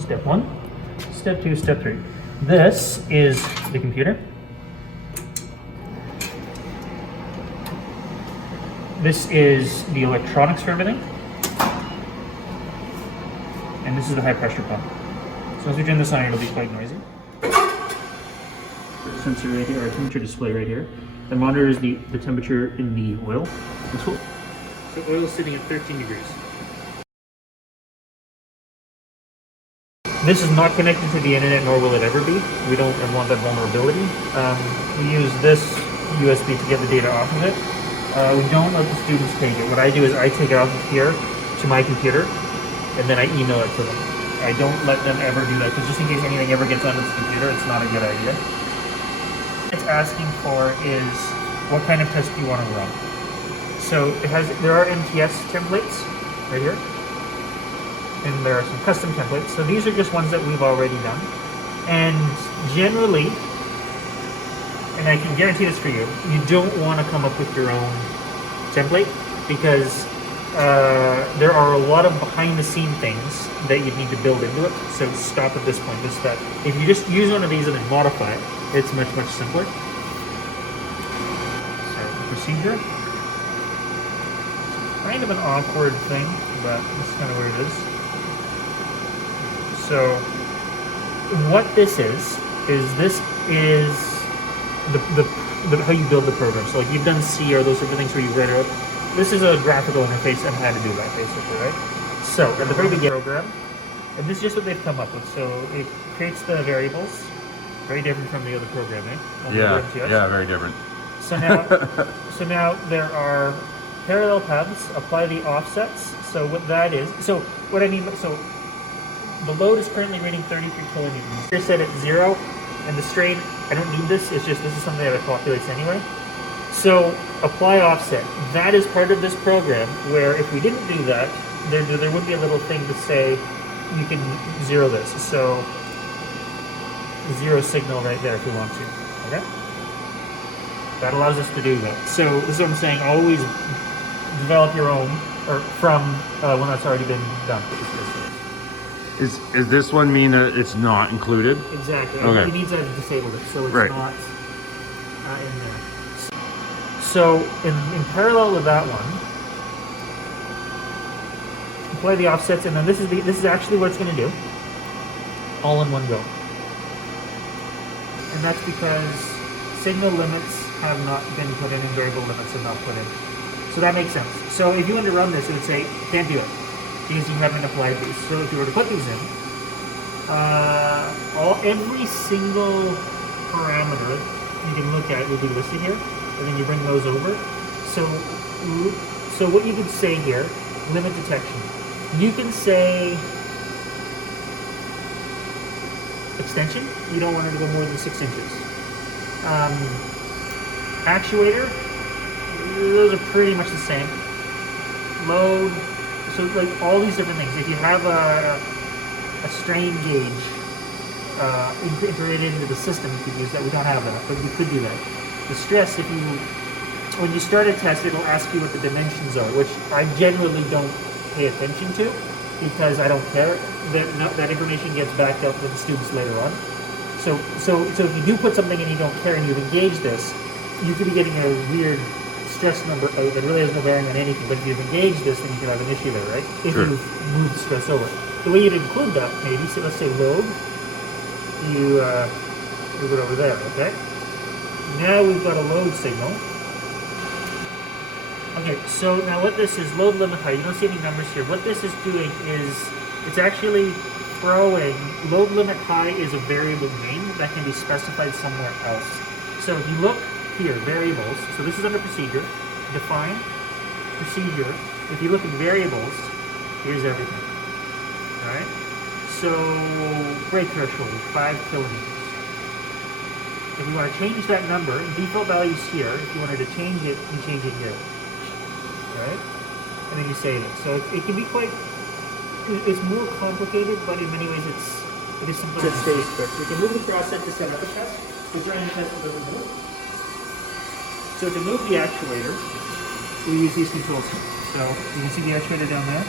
Step 1, Step 2, Step 3. This is the computer. This is the electronics for everything. And this is the high pressure pump. So as we turn this on, it'll be quite noisy. Sensor right here, our temperature display right here. The monitor is the temperature in the oil. So oil is sitting at 13 degrees. This is not connected to the internet, nor will it ever be. We don't want that vulnerability. We use this USB to get the data off of it. We don't let the students take it. What I do is I take it off of here to my computer, and then I email it to them. I don't let them ever do that, because just in case anything ever gets onto this computer, it's not a good idea. What it's asking for is what kind of test do you want to run. So there are MTS templates right here, and there are some custom templates. So these are just ones that we've already done. And generally, and I can guarantee this for you, you don't want to come up with your own template, because there are a lot of behind-the-scene things that you need to build into it. So stop at this point. Just that if you just use one of these and then modify it, it's much, much simpler. So procedure. Kind of an awkward thing, but that's kind of where it is. So what this is the how you build the program. So like you've done C or those sort of things where you've read it. This is a graphical interface and how to do that basically, right? So at the very beginning of the program, and this is just what they've come up with. So it creates the variables, very different from the other programming. Yeah, very different. So now there are parallel paths. Apply the offsets. So what that is, so what I mean, so the load is currently reading 33 kilonewtons. They're set at 0, and the strain, I don't need this. It's just this is something that it calculates anyway. So apply offset. That is part of this program where if we didn't do that, there would be a little thing to say you can zero this. So zero signal right there if we want to. Okay? That allows us to do that. So this is what I'm saying. Always develop your own, or from one that's already been done. Is this one mean that it's not included? Exactly. Okay. It needs to have disabled it, so it's right. not in there. So in parallel with that one, apply the offsets, and then this is actually what it's going to do, all in one go. And that's because signal limits have not been put in and variable limits have not put in. So that makes sense. So if you want to run this, it would say can't do it because you haven't applied these. So if you were to put these in, every single parameter you can look at will be listed here, and then you bring those over. So what you could say here, limit detection. You can say extension. You don't want it to go more than 6 inches. Actuator, those are pretty much the same. Load, so like all these different things. If you have a strain gauge integrated into the system, you could use that. We don't have that, but you could do that. The stress, when you start a test, it'll ask you what the dimensions are, which I generally don't pay attention to because I don't care. That information gets backed up with the students later on. So if you do put something and you don't care and you've engaged this, you could be getting a weird stress number out that really has no bearing on anything. But if you've engaged this, then you could have an issue there, right? If sure. you've moved stress over. The way you'd include that, maybe, so let's say load, you move it over there, okay? Now we've got a load signal. Okay, so now what this is, load limit high, you don't see any numbers here. What this is doing is, it's actually throwing, load limit high is a variable name that can be specified somewhere else. So if you look here, variables, so this is under procedure, define, procedure. If you look at variables, here's everything, all right? So break threshold, 5 kilonewtons. If you want to change that number, default value is here. If you wanted to change it, you change it here, right? And then you save it. So it can be quite, it's more complicated, but in many ways it is simple. It stays quick. We can move the process to set up a test, which are in the test that doesn't move. So to move the actuator, we use these controls. So you can see the actuator down there.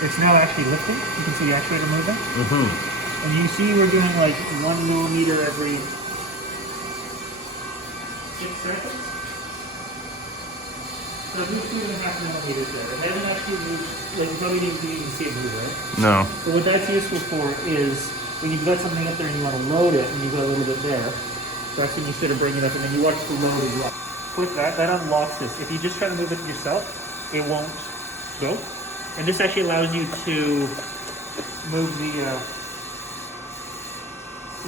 It's now actually lifting. You can see the actuator moving. Mm-hmm. And you see we're doing like 1 millimeter every 6 seconds. So it moved 2.5 millimeters there. It hasn't actually moved, like you probably didn't even see it move, right? No. So what that's useful for is when you've got something up there and you want to load it and you've got a little bit there, that's when you sort of bring it up and then you watch the load as well. Click that, that unlocks this. If you just try to move it yourself, it won't go. And this actually allows you to move the,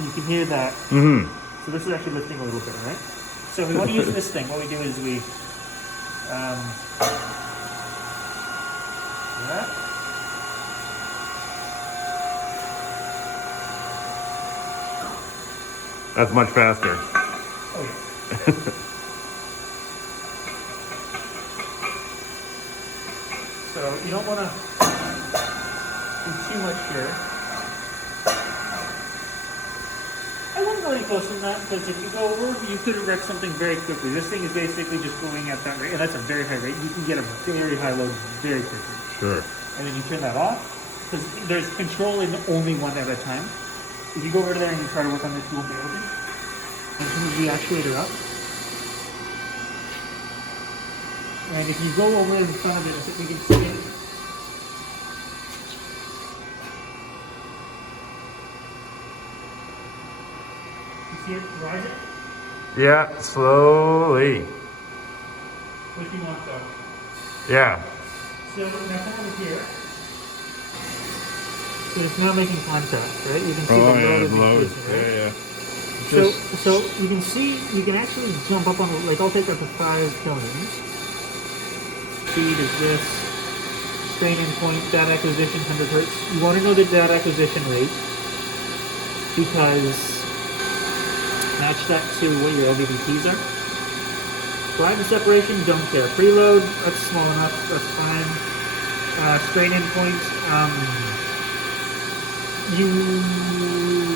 you can hear that. Mm-hmm. So this is actually lifting a little bit, right? So if we want to use this thing, what we do is we, that. That's much faster. Oh yeah. So you don't want to do too much here. I wouldn't go any closer than that because if you go over, you could wreck something very quickly. This thing is basically just going at that rate, and that's a very high rate. You can get a very high load very quickly. Sure. And then you turn that off because there's control in only one at a time. If you go over there and you try to work on this, you won't be able to. And move the actuator up. And if you go over in front of it, you can see it. You see it rising? Yeah, slowly. What do you want though? Yeah. So now come over here. So it's now making contact, right? You can see the load is increasing, right? Yeah. So you can see, you can actually jump up on, like I'll take up to 5 kilograms. Speed is this. Strain endpoint, data acquisition, 100 hertz. You want to know the data acquisition rate because match that to what your LVDTs are. Drive and separation, don't care. Preload, that's small enough, that's fine. Strain endpoint,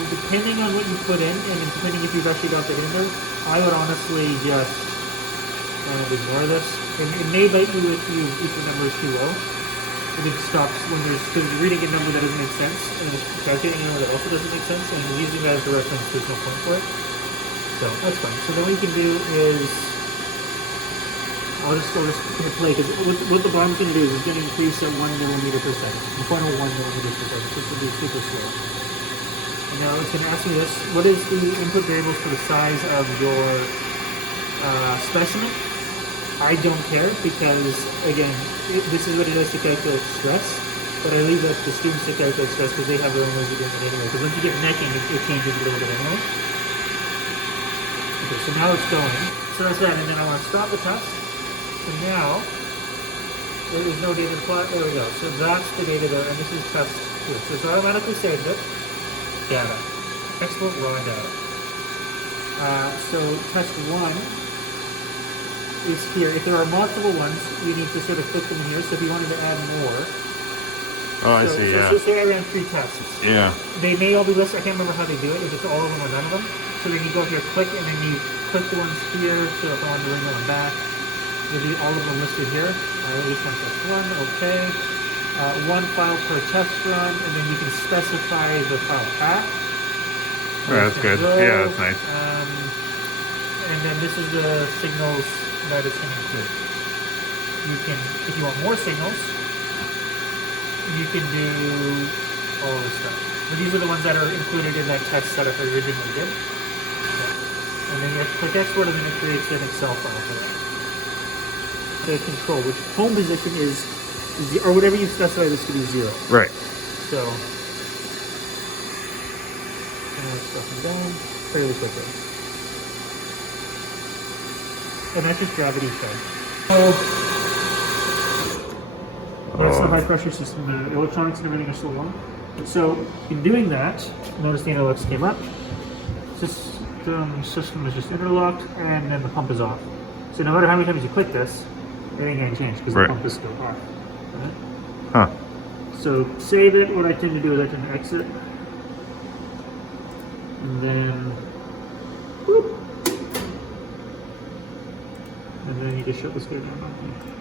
depending on what you put in, and depending if you've actually got that in there, I would honestly just ignore this. It may bite you if the number is too low. If it stops when there's, because you're reading a number that doesn't make sense, and it's calculating a number that also doesn't make sense, and using that as a reference, there's no point for it. So that's fine. So then what you can do is, I'll just hit play, because what the bomb's going to do is it's going to increase at 1 millimeter per second, 0.01 millimeters per second. This will be super slow. And now it's going to ask me this: what is the input variables for the size of your specimen? I don't care because, again, this is what it does to calculate stress, but I leave that to the students to calculate stress because they have their own ways of doing it anyway. Because once you get necking, it changes a little bit anyway. Okay, so now it's going. So that's that, and then I want to stop the test. So now, there is no data plot. There we go. So that's the data there, and this is test 2. So it's automatically saved it. Data. Export raw data. So test 1 is here. If there are multiple ones, you need to sort of click them in here. So if you wanted to add more. Oh, I see, yeah. So say I ran 3 tests. Yeah. They may all be listed. I can't remember how they do it. If it's all of them or none of them. So then you go up here, click, and then you click the ones here. So if I want to bring them back, you'll be all of them listed here. Each one test 1, okay. 1 file per test run, and then you can specify the file path. Oh, that's good. Yeah, that's nice. And then this is the signals that it's going to include. You can, if you want more signals, you can do all this stuff. But these are the ones that are included in that test setup I originally did. And then you have to click export, and then it creates an Excel file for that. The control, which home position is, or whatever you specify, this could be 0. Right. So, stuff down fairly quickly. And that's just gravity fed. That's the high pressure system. The electronics and everything are still on. So in doing that, notice the NLX came up. System is just interlocked, and then the pump is off. So no matter how many times you click this, it ain't gonna change because the pump is still off. Right? Huh. So save it. What I tend to do is I tend to exit, and then whoop. And then you just shut this guy down.